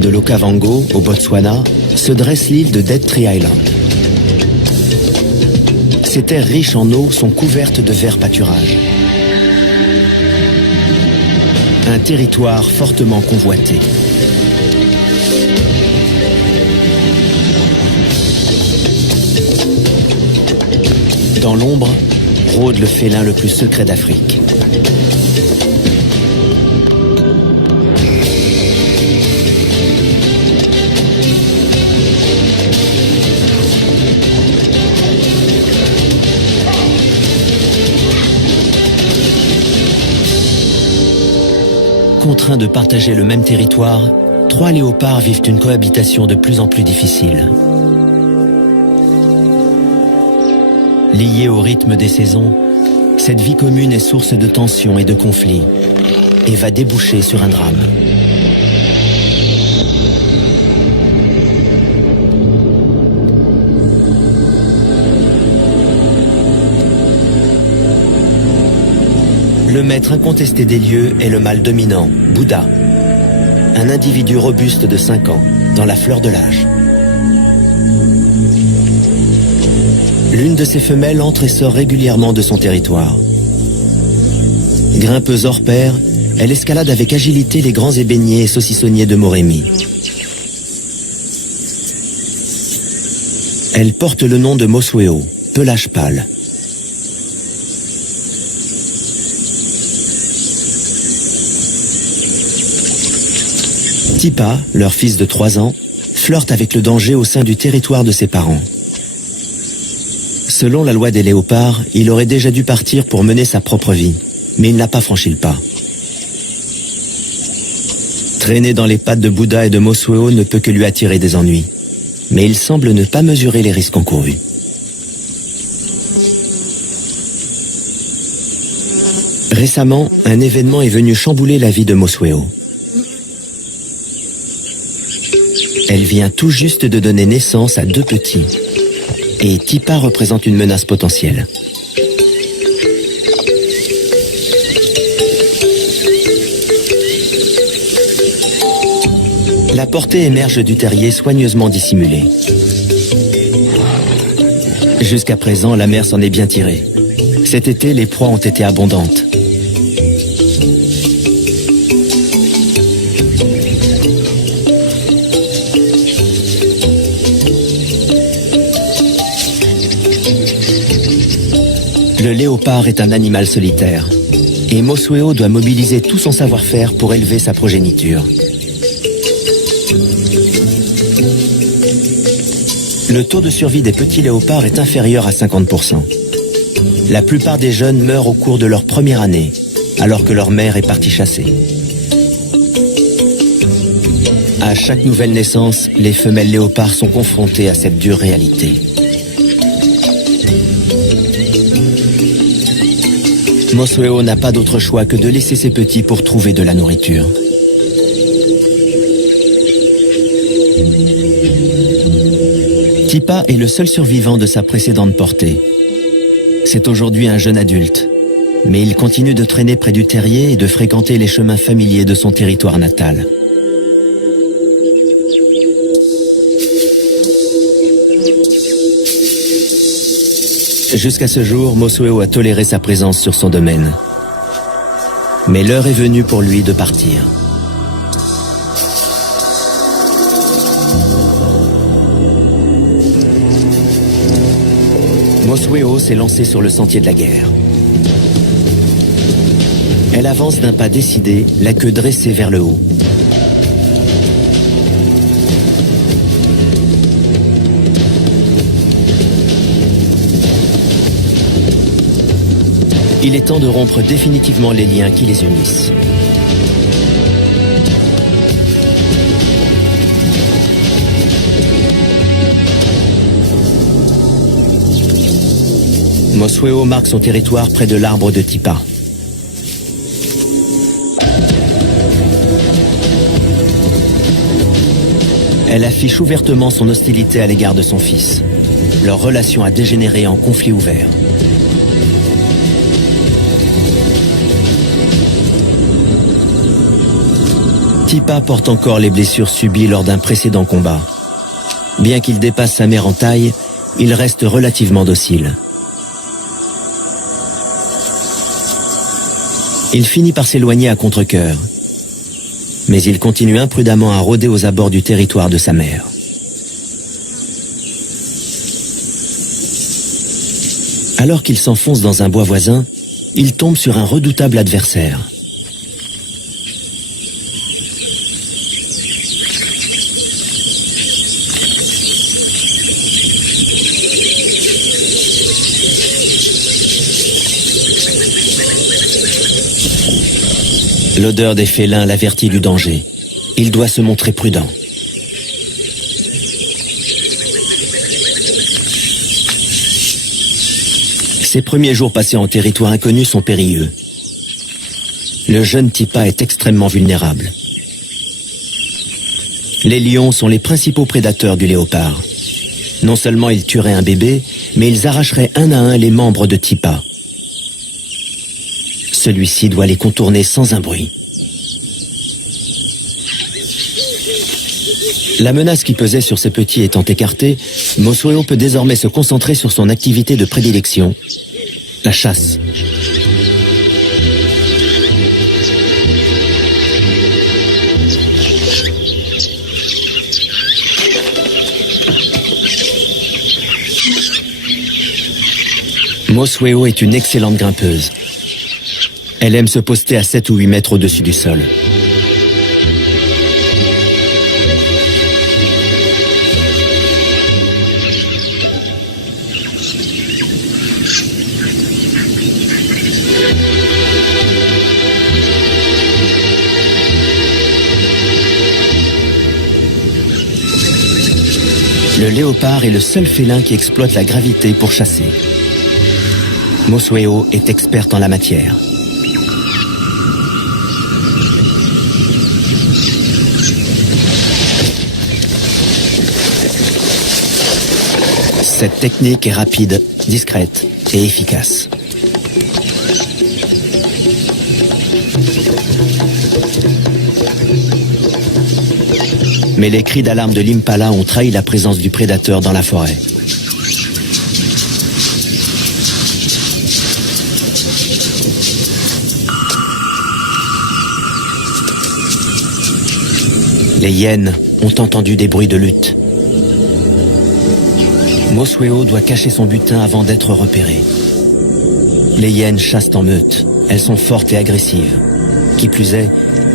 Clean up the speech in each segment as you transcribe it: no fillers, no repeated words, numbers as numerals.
De l'Okavango, au Botswana, se dresse l'île de Dead Tree Island. Ces terres riches en eau sont couvertes de verts pâturages. Un territoire fortement convoité. Dans l'ombre, rôde le félin le plus secret d'Afrique. Contraints de partager le même territoire, 3 léopards vivent une cohabitation de plus en plus difficile. Liée au rythme des saisons, cette vie commune est source de tensions et de conflits et va déboucher sur un drame. Le maître incontesté des lieux est le mâle dominant, Bouddha, un individu robuste de 5 ans, dans la fleur de l'âge. L'une de ses femelles entre et sort régulièrement de son territoire. Grimpeuse hors pair, elle escalade avec agilité les grands ébéniers et saucissonniers de Moremi. Elle porte le nom de Mosweo, pelage pâle. Tipa, leur fils de 3 ans, flirte avec le danger au sein du territoire de ses parents. Selon la loi des léopards, il aurait déjà dû partir pour mener sa propre vie, mais il n'a pas franchi le pas. Traîner dans les pattes de Bouddha et de Mosweo ne peut que lui attirer des ennuis, mais il semble ne pas mesurer les risques encourus. Récemment, un événement est venu chambouler la vie de Mosweo. Elle vient tout juste de donner naissance à 2 petits. Et Tipa représente une menace potentielle. La portée émerge du terrier soigneusement dissimulée. Jusqu'à présent, la mère s'en est bien tirée. Cet été, les proies ont été abondantes. Le léopard est un animal solitaire, et Mosweo doit mobiliser tout son savoir-faire pour élever sa progéniture. Le taux de survie des petits léopards est inférieur à 50%. La plupart des jeunes meurent au cours de leur première année, alors que leur mère est partie chasser. À chaque nouvelle naissance, les femelles léopards sont confrontées à cette dure réalité. Mosweo n'a pas d'autre choix que de laisser ses petits pour trouver de la nourriture. Tipa est le seul survivant de sa précédente portée. C'est aujourd'hui un jeune adulte, mais il continue de traîner près du terrier et de fréquenter les chemins familiers de son territoire natal. Jusqu'à ce jour, Mosweo a toléré sa présence sur son domaine. Mais l'heure est venue pour lui de partir. Mosweo s'est lancée sur le sentier de la guerre. Elle avance d'un pas décidé, la queue dressée vers le haut. Il est temps de rompre définitivement les liens qui les unissent. Mosweo marque son territoire près de l'arbre de Tipa. Elle affiche ouvertement son hostilité à l'égard de son fils. Leur relation a dégénéré en conflit ouvert. Tipa porte encore les blessures subies lors d'un précédent combat. Bien qu'il dépasse sa mère en taille, il reste relativement docile. Il finit par s'éloigner à contre-cœur, mais il continue imprudemment à rôder aux abords du territoire de sa mère. Alors qu'il s'enfonce dans un bois voisin, il tombe sur un redoutable adversaire. L'odeur des félins l'avertit du danger. Il doit se montrer prudent. Ses premiers jours passés en territoire inconnu sont périlleux. Le jeune Tipa est extrêmement vulnérable. Les lions sont les principaux prédateurs du léopard. Non seulement ils tueraient un bébé, mais ils arracheraient un à un les membres de Tipa. Celui-ci doit les contourner sans un bruit. La menace qui pesait sur ses petits étant écartée, Mosweo peut désormais se concentrer sur son activité de prédilection, la chasse. Mosweo est une excellente grimpeuse. Elle aime se poster à 7 ou 8 mètres au-dessus du sol. Le léopard est le seul félin qui exploite la gravité pour chasser. Mosweo est experte en la matière. Cette technique est rapide, discrète et efficace. Mais les cris d'alarme de l'impala ont trahi la présence du prédateur dans la forêt. Les hyènes ont entendu des bruits de lutte. Mosweo doit cacher son butin avant d'être repéré. Les hyènes chassent en meute. Elles sont fortes et agressives. Qui plus est,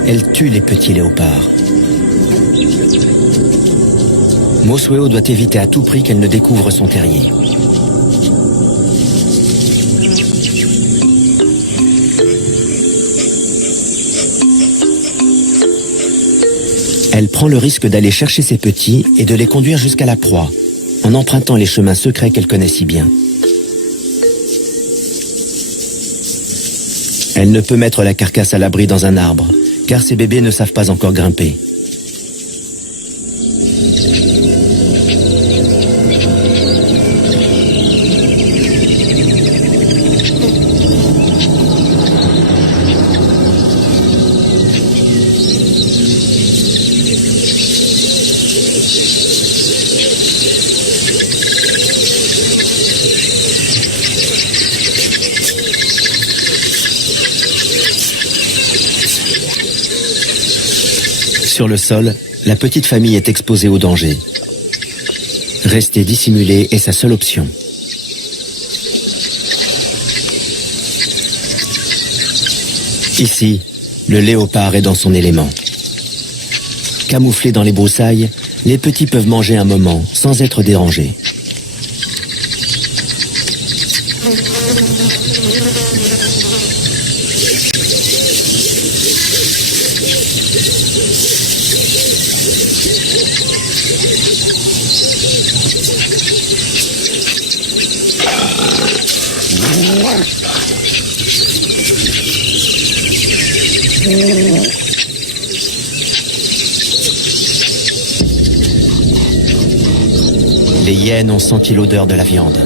elles tuent les petits léopards. Mosweo doit éviter à tout prix qu'elle ne découvre son terrier. Elle prend le risque d'aller chercher ses petits et de les conduire jusqu'à la proie, en empruntant les chemins secrets qu'elle connaît si bien. Elle ne peut mettre la carcasse à l'abri dans un arbre, car ses bébés ne savent pas encore grimper. Sur le sol, la petite famille est exposée au danger. Rester dissimulé est sa seule option. Ici, le léopard est dans son élément. Camouflés dans les broussailles, les petits peuvent manger un moment sans être dérangés. Les hyènes ont senti l'odeur de la viande.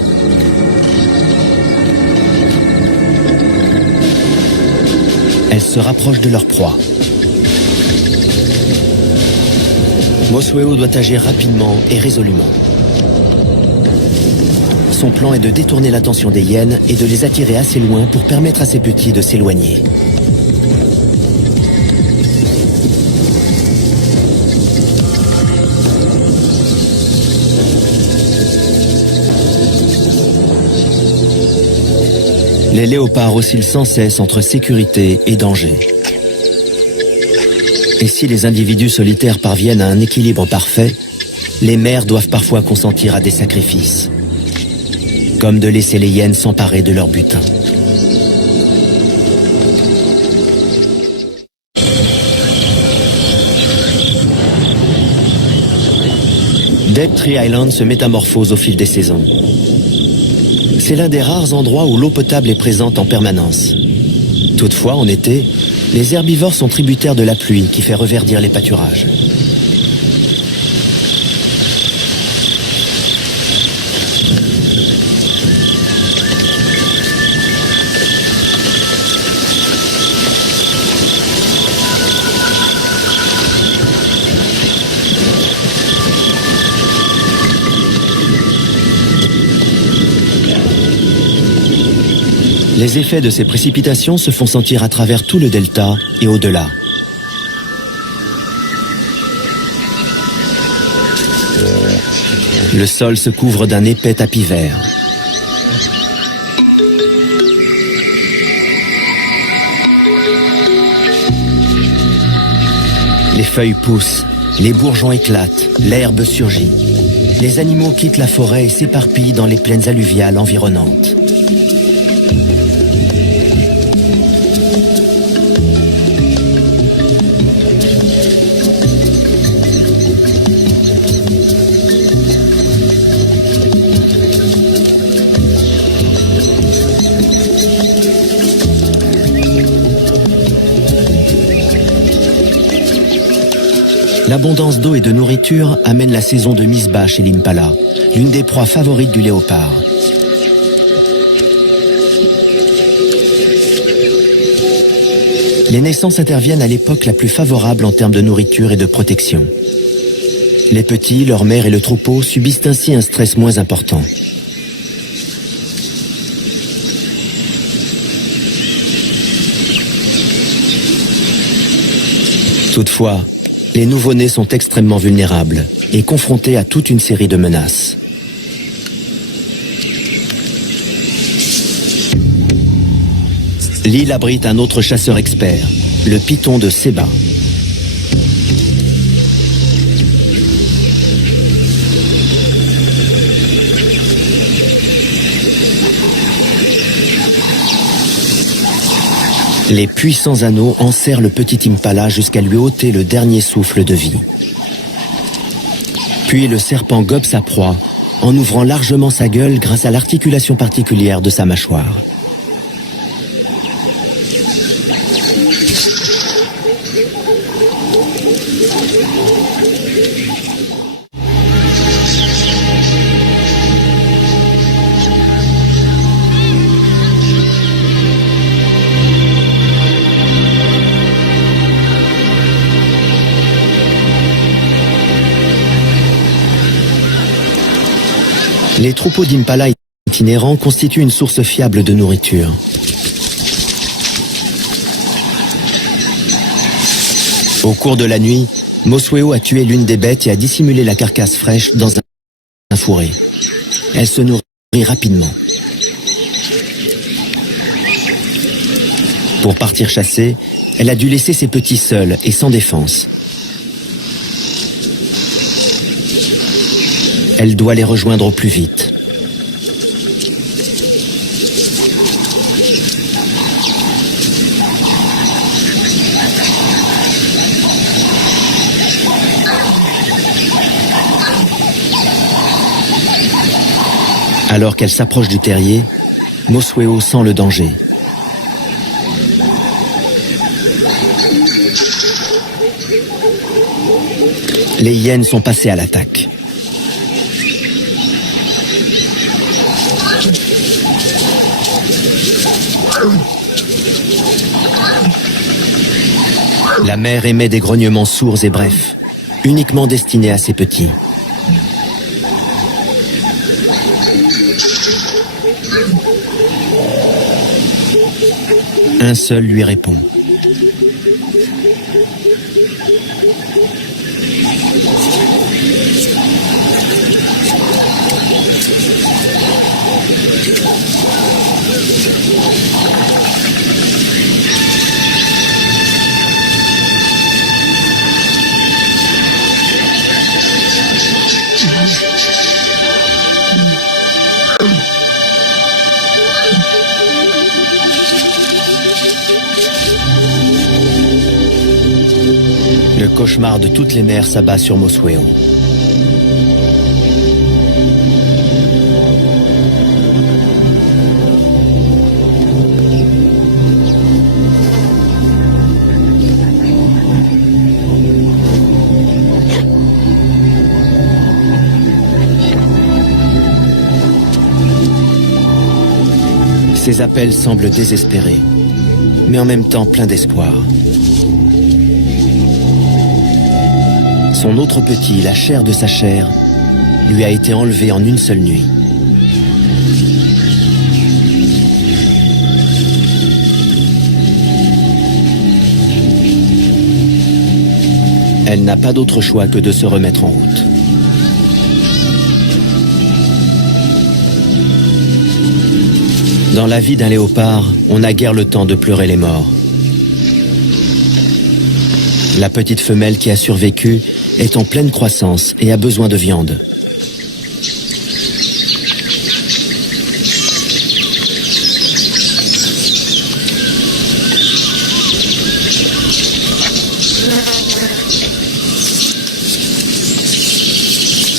Elles se rapprochent de leur proie. Mosueo doit agir rapidement et résolument. Son plan est de détourner l'attention des hyènes et de les attirer assez loin pour permettre à ses petits de s'éloigner. Les léopards oscillent sans cesse entre sécurité et danger. Et si les individus solitaires parviennent à un équilibre parfait, les mères doivent parfois consentir à des sacrifices, comme de laisser les hyènes s'emparer de leur butin. Dead Tree Island se métamorphose au fil des saisons. C'est l'un des rares endroits où l'eau potable est présente en permanence. Toutefois, en été, les herbivores sont tributaires de la pluie qui fait reverdir les pâturages. Les effets de ces précipitations se font sentir à travers tout le delta et au-delà. Le sol se couvre d'un épais tapis vert. Les feuilles poussent, les bourgeons éclatent, l'herbe surgit. Les animaux quittent la forêt et s'éparpillent dans les plaines alluviales environnantes. L'abondance d'eau et de nourriture amène la saison de mise bas chez l'impala, l'une des proies favorites du léopard. Les naissances interviennent à l'époque la plus favorable en termes de nourriture et de protection. Les petits, leur mère et le troupeau subissent ainsi un stress moins important. Toutefois, les nouveau-nés sont extrêmement vulnérables et confrontés à toute une série de menaces. L'île abrite un autre chasseur expert, le python de Seba. Les puissants anneaux enserrent le petit impala jusqu'à lui ôter le dernier souffle de vie. Puis le serpent gobe sa proie en ouvrant largement sa gueule grâce à l'articulation particulière de sa mâchoire. Les troupeaux d'impala itinérants constituent une source fiable de nourriture. Au cours de la nuit, Mosueo a tué l'une des bêtes et a dissimulé la carcasse fraîche dans un fourré. Elle se nourrit rapidement. Pour partir chasser, elle a dû laisser ses petits seuls et sans défense. Elle doit les rejoindre au plus vite. Alors qu'elle s'approche du terrier, Mosueo sent le danger. Les hyènes sont passées à l'attaque. La mère émet des grognements sourds et brefs. uniquement destiné à ses petits. Un seul lui répond. Le cauchemar de toutes les mères s'abat sur Mosweo. Ses appels semblent désespérés, mais en même temps pleins d'espoir. Son autre petit, la chair de sa chair, lui a été enlevée en une seule nuit. Elle n'a pas d'autre choix que de se remettre en route. Dans la vie d'un léopard, on n'a guère le temps de pleurer les morts. La petite femelle qui a survécu est en pleine croissance et a besoin de viande.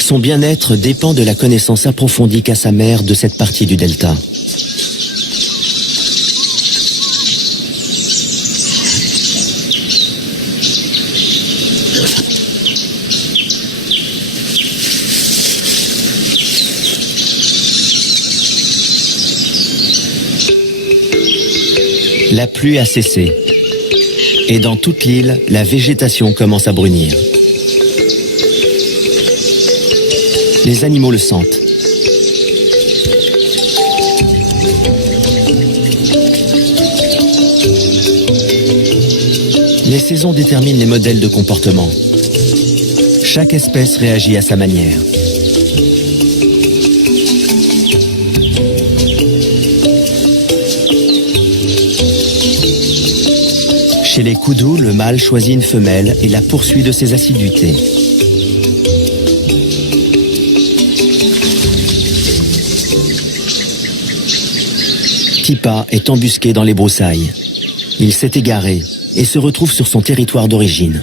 Son bien-être dépend de la connaissance approfondie qu'a sa mère de cette partie du delta. La pluie a cessé. Et dans toute l'île, la végétation commence à brunir. Les animaux le sentent. Les saisons déterminent les modèles de comportement. Chaque espèce réagit à sa manière. Chez les koudous, le mâle choisit une femelle et la poursuit de ses assiduités. Tipa est embusqué dans les broussailles. Il s'est égaré et se retrouve sur son territoire d'origine.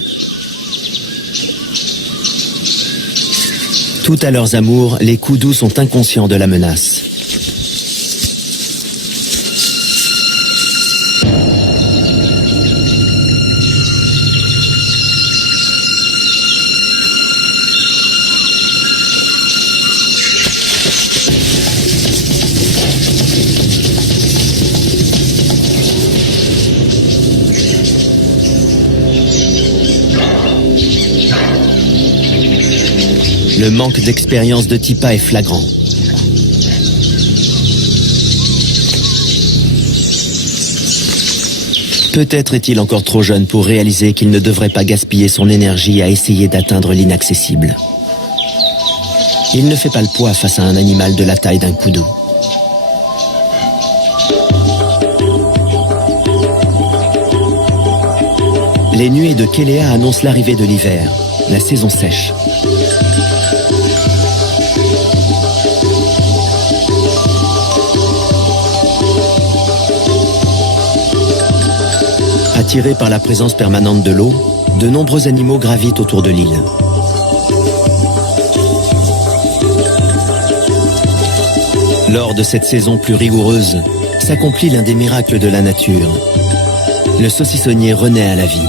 Tout à leurs amours, les koudous sont inconscients de la menace. Le manque d'expérience de Tipa est flagrant. Peut-être est-il encore trop jeune pour réaliser qu'il ne devrait pas gaspiller son énergie à essayer d'atteindre l'inaccessible. Il ne fait pas le poids face à un animal de la taille d'un koudou. Les nuées de Kelea annoncent l'arrivée de l'hiver, la saison sèche. Attirés par la présence permanente de l'eau, de nombreux animaux gravitent autour de l'île. Lors de cette saison plus rigoureuse, s'accomplit l'un des miracles de la nature. Le saucissonnier renaît à la vie.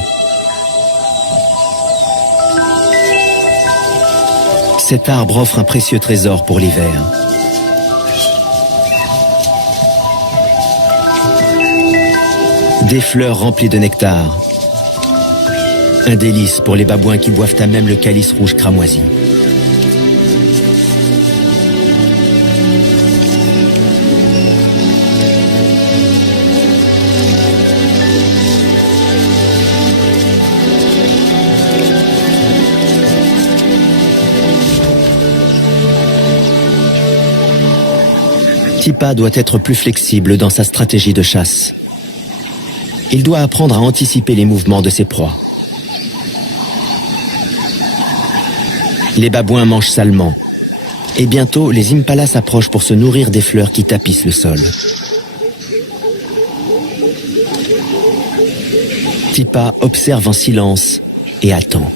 Cet arbre offre un précieux trésor pour l'hiver. Des fleurs remplies de nectar. Un délice pour les babouins qui boivent à même le calice rouge cramoisi. Tipa doit être plus flexible dans sa stratégie de chasse. Il doit apprendre à anticiper les mouvements de ses proies. Les babouins mangent salement. Et bientôt, les impalas s'approchent pour se nourrir des fleurs qui tapissent le sol. Tipa observe en silence et attend.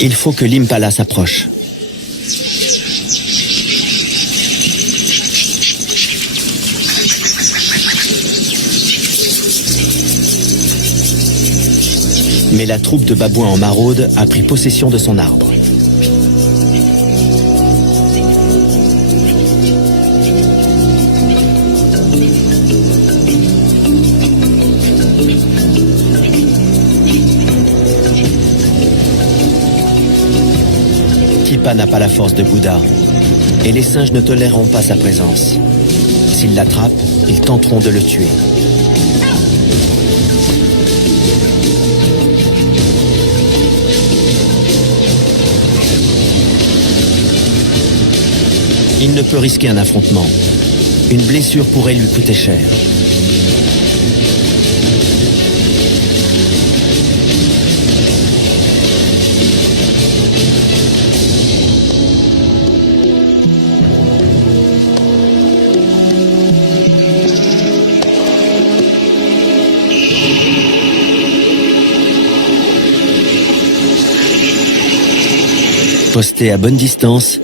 Il faut que l'impala s'approche. Mais la troupe de babouins en maraude a pris possession de son arbre. Tipa n'a pas la force de Bouddha, et les singes ne toléreront pas sa présence. S'ils l'attrapent, ils tenteront de le tuer. Il ne peut risquer un affrontement. Une blessure pourrait lui coûter cher. Posté à bonne distance,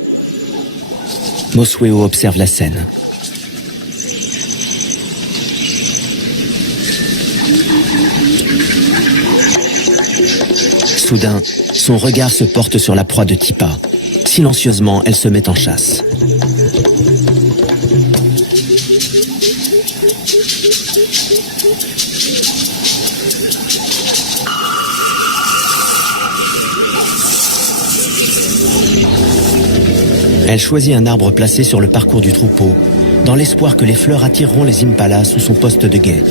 Mosweo observe la scène. Soudain, son regard se porte sur la proie de Tipa. Silencieusement, elle se met en chasse. Elle choisit un arbre placé sur le parcours du troupeau, dans l'espoir que les fleurs attireront les impalas sous son poste de guet.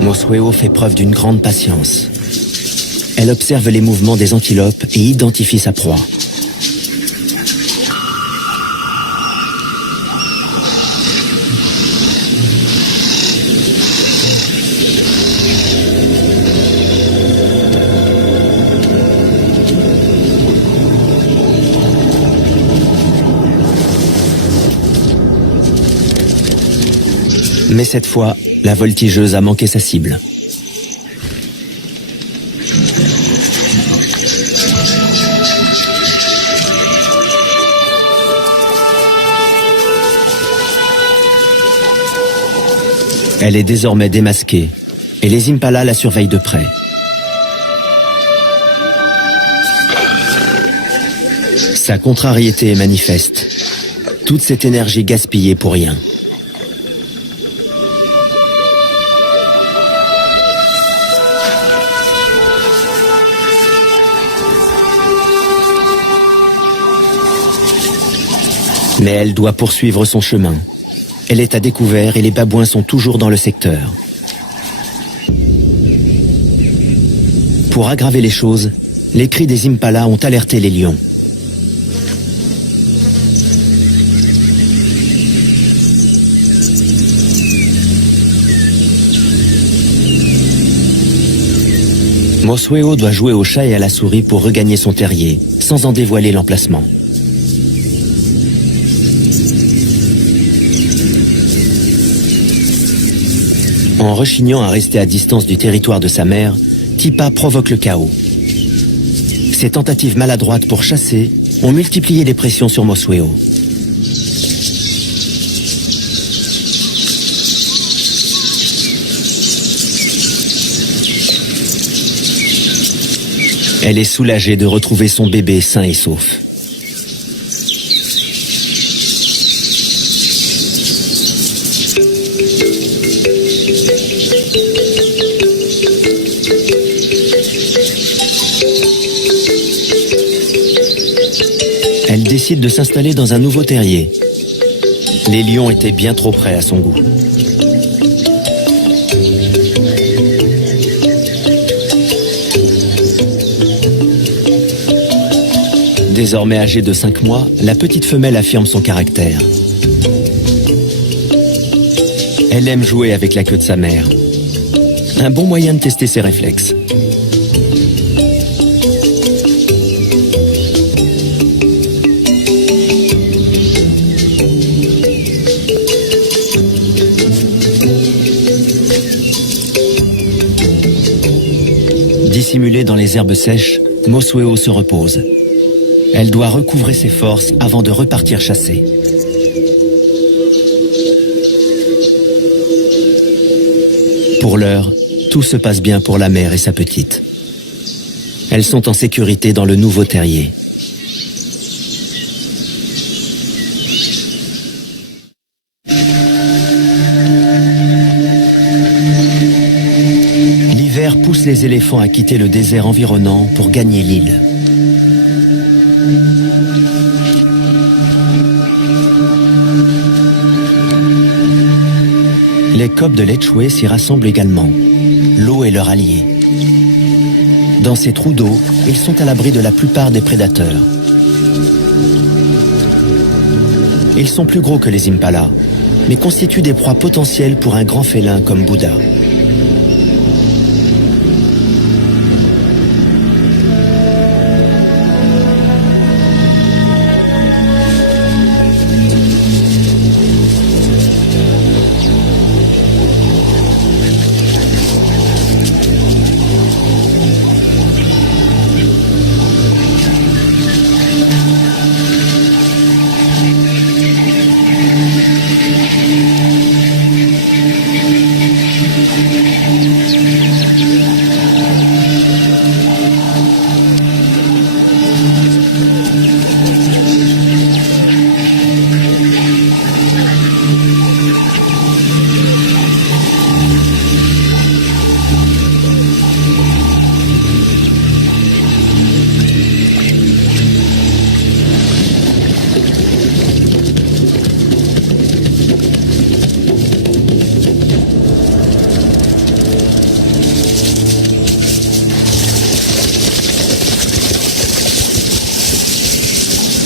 Mosweo fait preuve d'une grande patience. Elle observe les mouvements des antilopes et identifie sa proie. Mais cette fois, la voltigeuse a manqué sa cible. Elle est désormais démasquée, et les impalas la surveillent de près. Sa contrariété est manifeste. Toute cette énergie gaspillée pour rien. Mais elle doit poursuivre son chemin. Elle est à découvert et les babouins sont toujours dans le secteur. Pour aggraver les choses, les cris des impalas ont alerté les lions. Mosweo doit jouer au chat et à la souris pour regagner son terrier, sans en dévoiler l'emplacement. En rechignant à rester à distance du territoire de sa mère, Tipa provoque le chaos. Ses tentatives maladroites pour chasser ont multiplié les pressions sur Mosweo. Elle est soulagée de retrouver son bébé sain et sauf. Elle décide de s'installer dans un nouveau terrier. Les lions étaient bien trop près à son goût. Désormais âgée de 5 mois, la petite femelle affirme son caractère. Elle aime jouer avec la queue de sa mère. Un bon moyen de tester ses réflexes. Dissimulée dans les herbes sèches, Mosueo se repose. Elle doit recouvrer ses forces avant de repartir chasser. Pour l'heure, tout se passe bien pour la mère et sa petite. Elles sont en sécurité dans le nouveau terrier. L'hiver pousse les éléphants à quitter le désert environnant pour gagner l'île. Les coqs de Lechwe s'y rassemblent également. L'eau est leur allié. Dans ces trous d'eau, ils sont à l'abri de la plupart des prédateurs. Ils sont plus gros que les impalas, mais constituent des proies potentielles pour un grand félin comme Bouddha.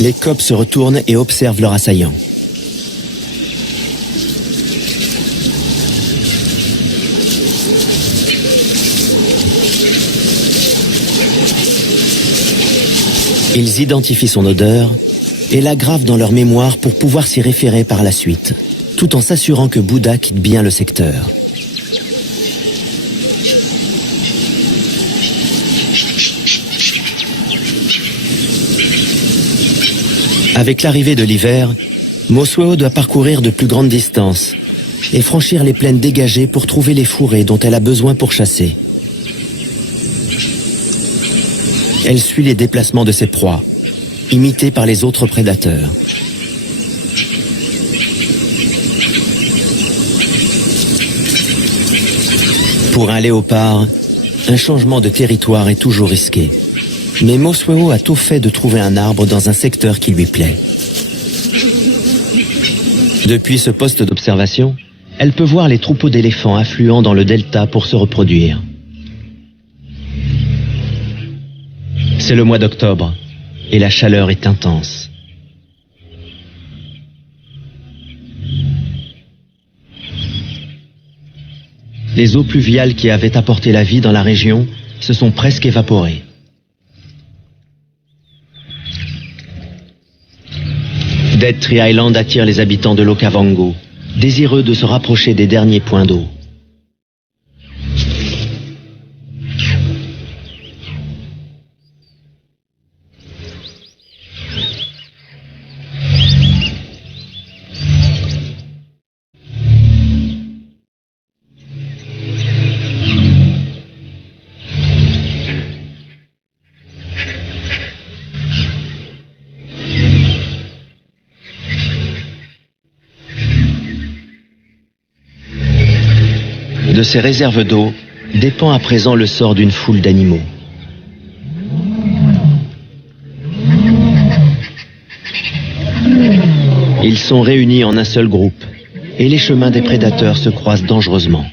Les coqs se retournent et observent leur assaillant. Ils identifient son odeur et la gravent dans leur mémoire pour pouvoir s'y référer par la suite, tout en s'assurant que Bouddha quitte bien le secteur. Avec l'arrivée de l'hiver, Mosueo doit parcourir de plus grandes distances et franchir les plaines dégagées pour trouver les fourrés dont elle a besoin pour chasser. Elle suit les déplacements de ses proies, imitées par les autres prédateurs. Pour un léopard, un changement de territoire est toujours risqué. Mais Mosueo a tout fait de trouver un arbre dans un secteur qui lui plaît. Depuis ce poste d'observation, elle peut voir les troupeaux d'éléphants affluant dans le delta pour se reproduire. C'est le mois d'octobre et la chaleur est intense. Les eaux pluviales qui avaient apporté la vie dans la région se sont presque évaporées. Dead Tree Island attire les habitants de l'Okavango, désireux de se rapprocher des derniers points d'eau. De ces réserves d'eau dépend à présent le sort d'une foule d'animaux. Ils sont réunis en un seul groupe et les chemins des prédateurs se croisent dangereusement.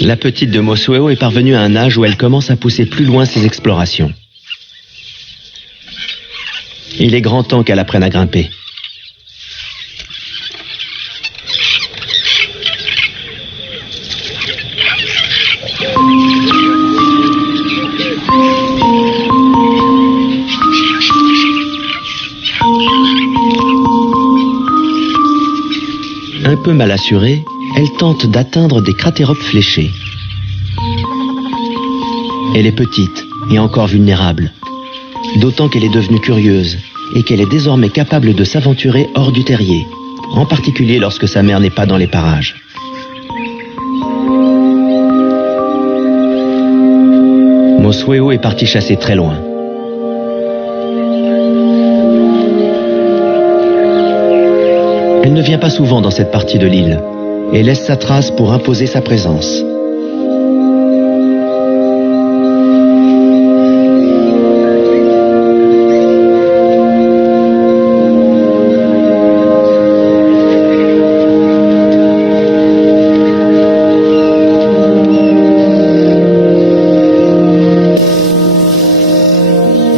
La petite de Mosueo est parvenue à un âge où elle commence à pousser plus loin ses explorations. Il est grand temps qu'elle apprenne à grimper. Un peu mal assurée, elle tente d'atteindre des cratéropes fléchés. Elle est petite et encore vulnérable, d'autant qu'elle est devenue curieuse et qu'elle est désormais capable de s'aventurer hors du terrier, en particulier lorsque sa mère n'est pas dans les parages. Mosueo est partie chasser très loin. Elle ne vient pas souvent dans cette partie de l'île et laisse sa trace pour imposer sa présence.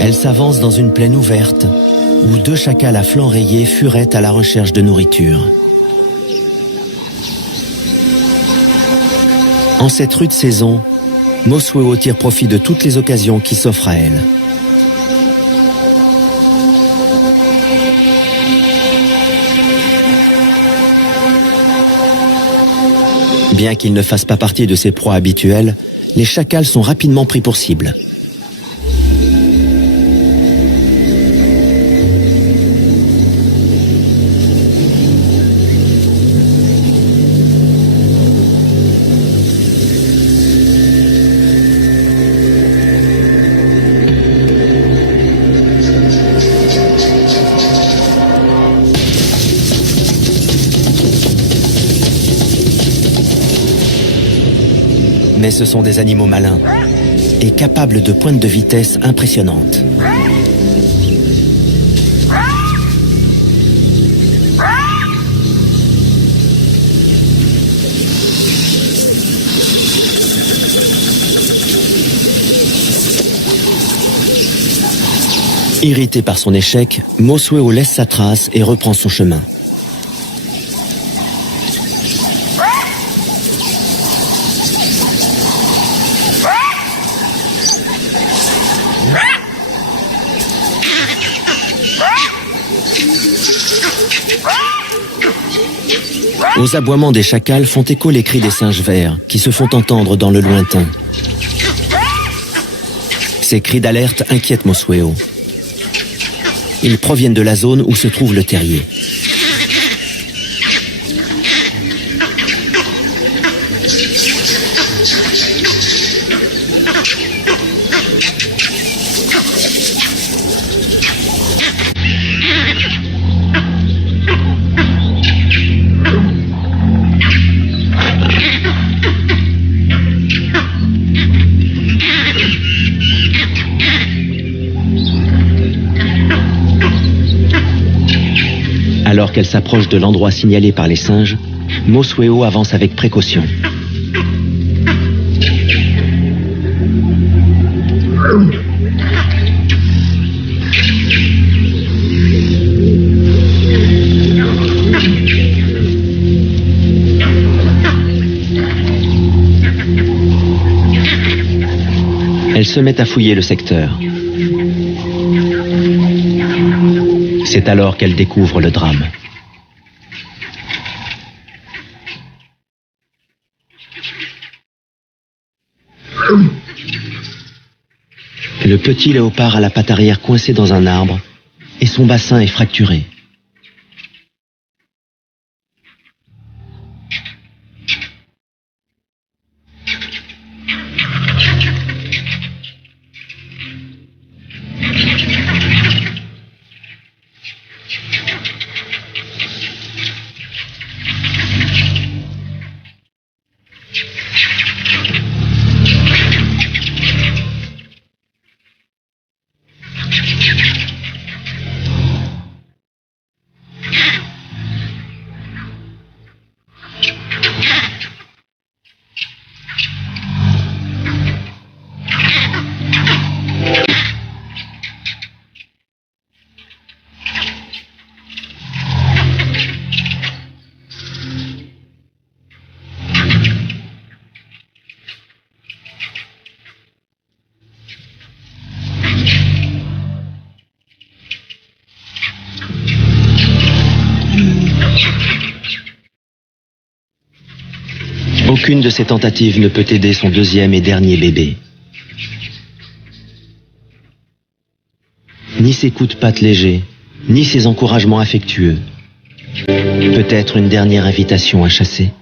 Elle s'avance dans une plaine ouverte où 2 chacals à flancs rayés furettent à la recherche de nourriture. En cette rude saison, Mosueo tire profit de toutes les occasions qui s'offrent à elle. Bien qu'ils ne fassent pas partie de ses proies habituelles, les chacals sont rapidement pris pour cible. Mais ce sont des animaux malins et capables de pointes de vitesse impressionnantes. Irrité par son échec, Mosueo laisse sa trace et reprend son chemin. Aux aboiements des chacals font écho les cris des singes verts qui se font entendre dans le lointain. Ces cris d'alerte inquiètent Mosueo. Ils proviennent de la zone où se trouve le terrier. Alors qu'elle s'approche de l'endroit signalé par les singes, Mosueo avance avec précaution. Elle se met à fouiller le secteur. C'est alors qu'elle découvre le drame. Le petit léopard a la patte arrière coincée dans un arbre et son bassin est fracturé. Aucune de ces tentatives ne peut aider son deuxième et dernier bébé. Ni ses coups de patte légers, ni ses encouragements affectueux. Peut-être une dernière invitation à chasser.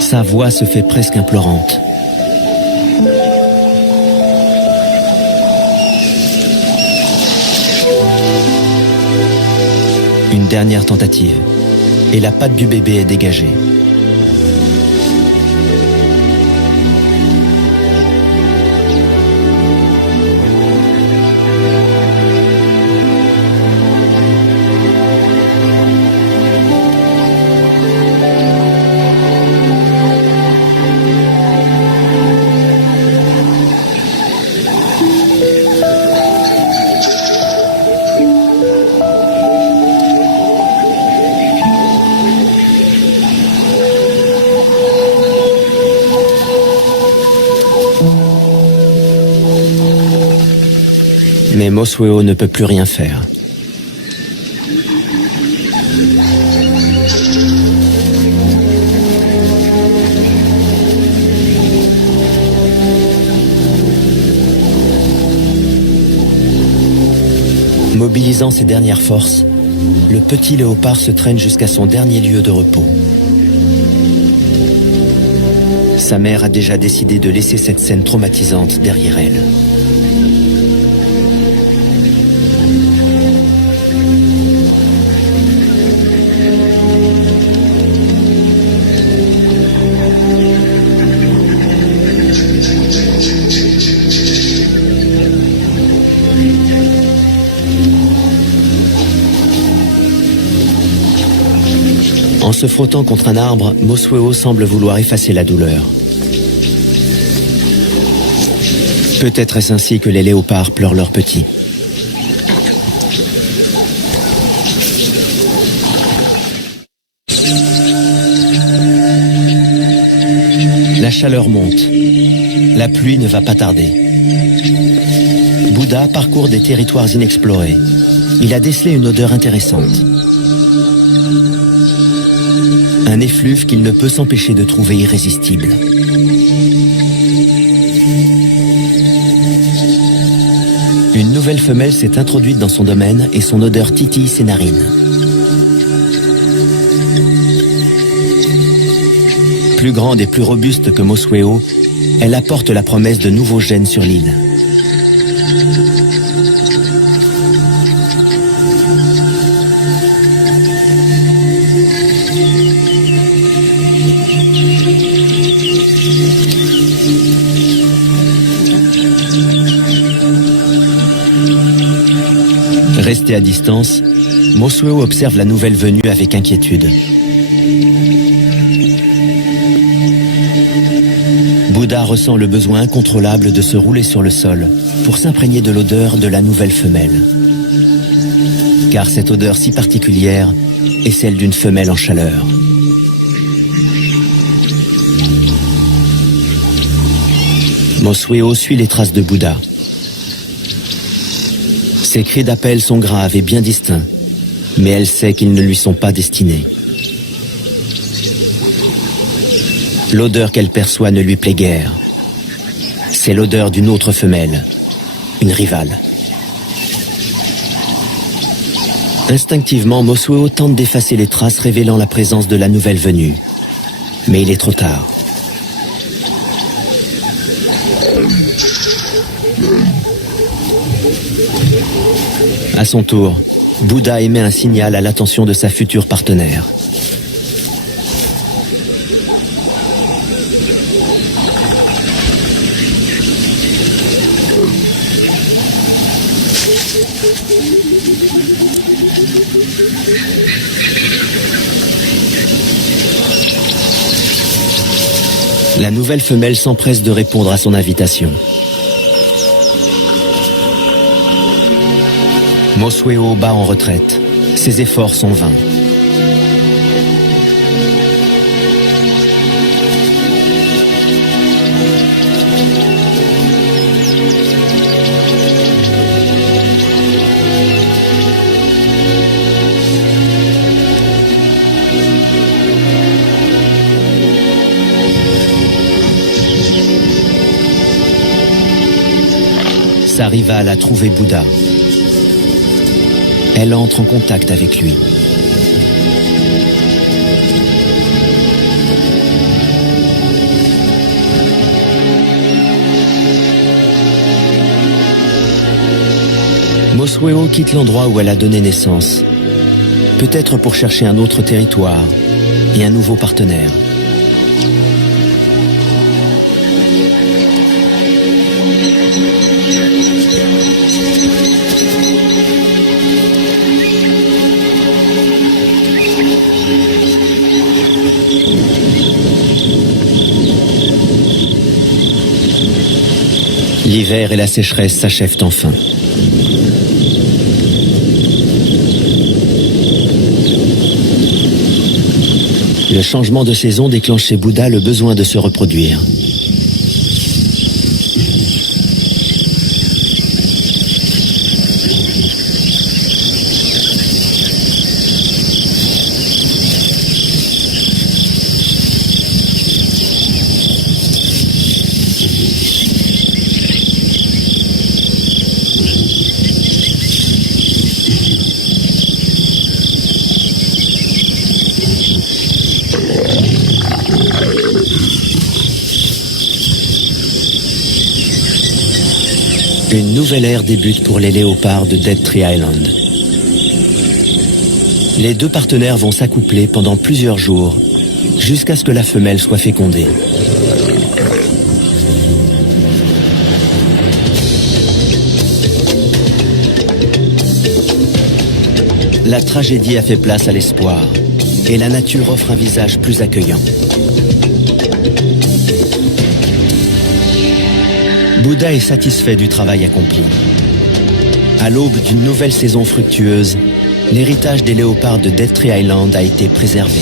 Sa voix se fait presque implorante. Une dernière tentative, et la patte du bébé est dégagée. Mais Mosweo ne peut plus rien faire. Mobilisant ses dernières forces, le petit léopard se traîne jusqu'à son dernier lieu de repos. Sa mère a déjà décidé de laisser cette scène traumatisante derrière elle. En se frottant contre un arbre, Mosweo semble vouloir effacer la douleur. Peut-être est-ce ainsi que les léopards pleurent leurs petits. La chaleur monte. La pluie ne va pas tarder. Bouddha parcourt des territoires inexplorés. Il a décelé une odeur intéressante. Un effluve qu'il ne peut s'empêcher de trouver irrésistible. Une nouvelle femelle s'est introduite dans son domaine et son odeur titille ses narines. Plus grande et plus robuste que Mosweo, elle apporte la promesse de nouveaux gènes sur l'île. Resté à distance, Mosweo observe la nouvelle venue avec inquiétude. Bouddha ressent le besoin incontrôlable de se rouler sur le sol pour s'imprégner de l'odeur de la nouvelle femelle. Car cette odeur si particulière est celle d'une femelle en chaleur. Mosweo suit les traces de Bouddha. Ses cris d'appel sont graves et bien distincts, mais elle sait qu'ils ne lui sont pas destinés. L'odeur qu'elle perçoit ne lui plaît guère. C'est l'odeur d'une autre femelle, une rivale. Instinctivement, Mosuo tente d'effacer les traces révélant la présence de la nouvelle venue. Mais il est trop tard. À son tour, Bouddha émet un signal à l'attention de sa future partenaire. La nouvelle femelle s'empresse de répondre à son invitation. Mosuo bat en retraite. Ses efforts sont vains. Sa rivale a trouvé Bouddha. Elle entre en contact avec lui. Mosuo quitte l'endroit où elle a donné naissance, peut-être pour chercher un autre territoire et un nouveau partenaire. L'hiver et la sécheresse s'achèvent enfin. Le changement de saison déclenche chez Bouddha le besoin de se reproduire. Une nouvelle ère débute pour les léopards de Dead Tree Island. Les deux partenaires vont s'accoupler pendant plusieurs jours, jusqu'à ce que la femelle soit fécondée. La tragédie a fait place à l'espoir, et la nature offre un visage plus accueillant. Bouddha est satisfait du travail accompli. À l'aube d'une nouvelle saison fructueuse, l'héritage des léopards de Dead Tree Island a été préservé.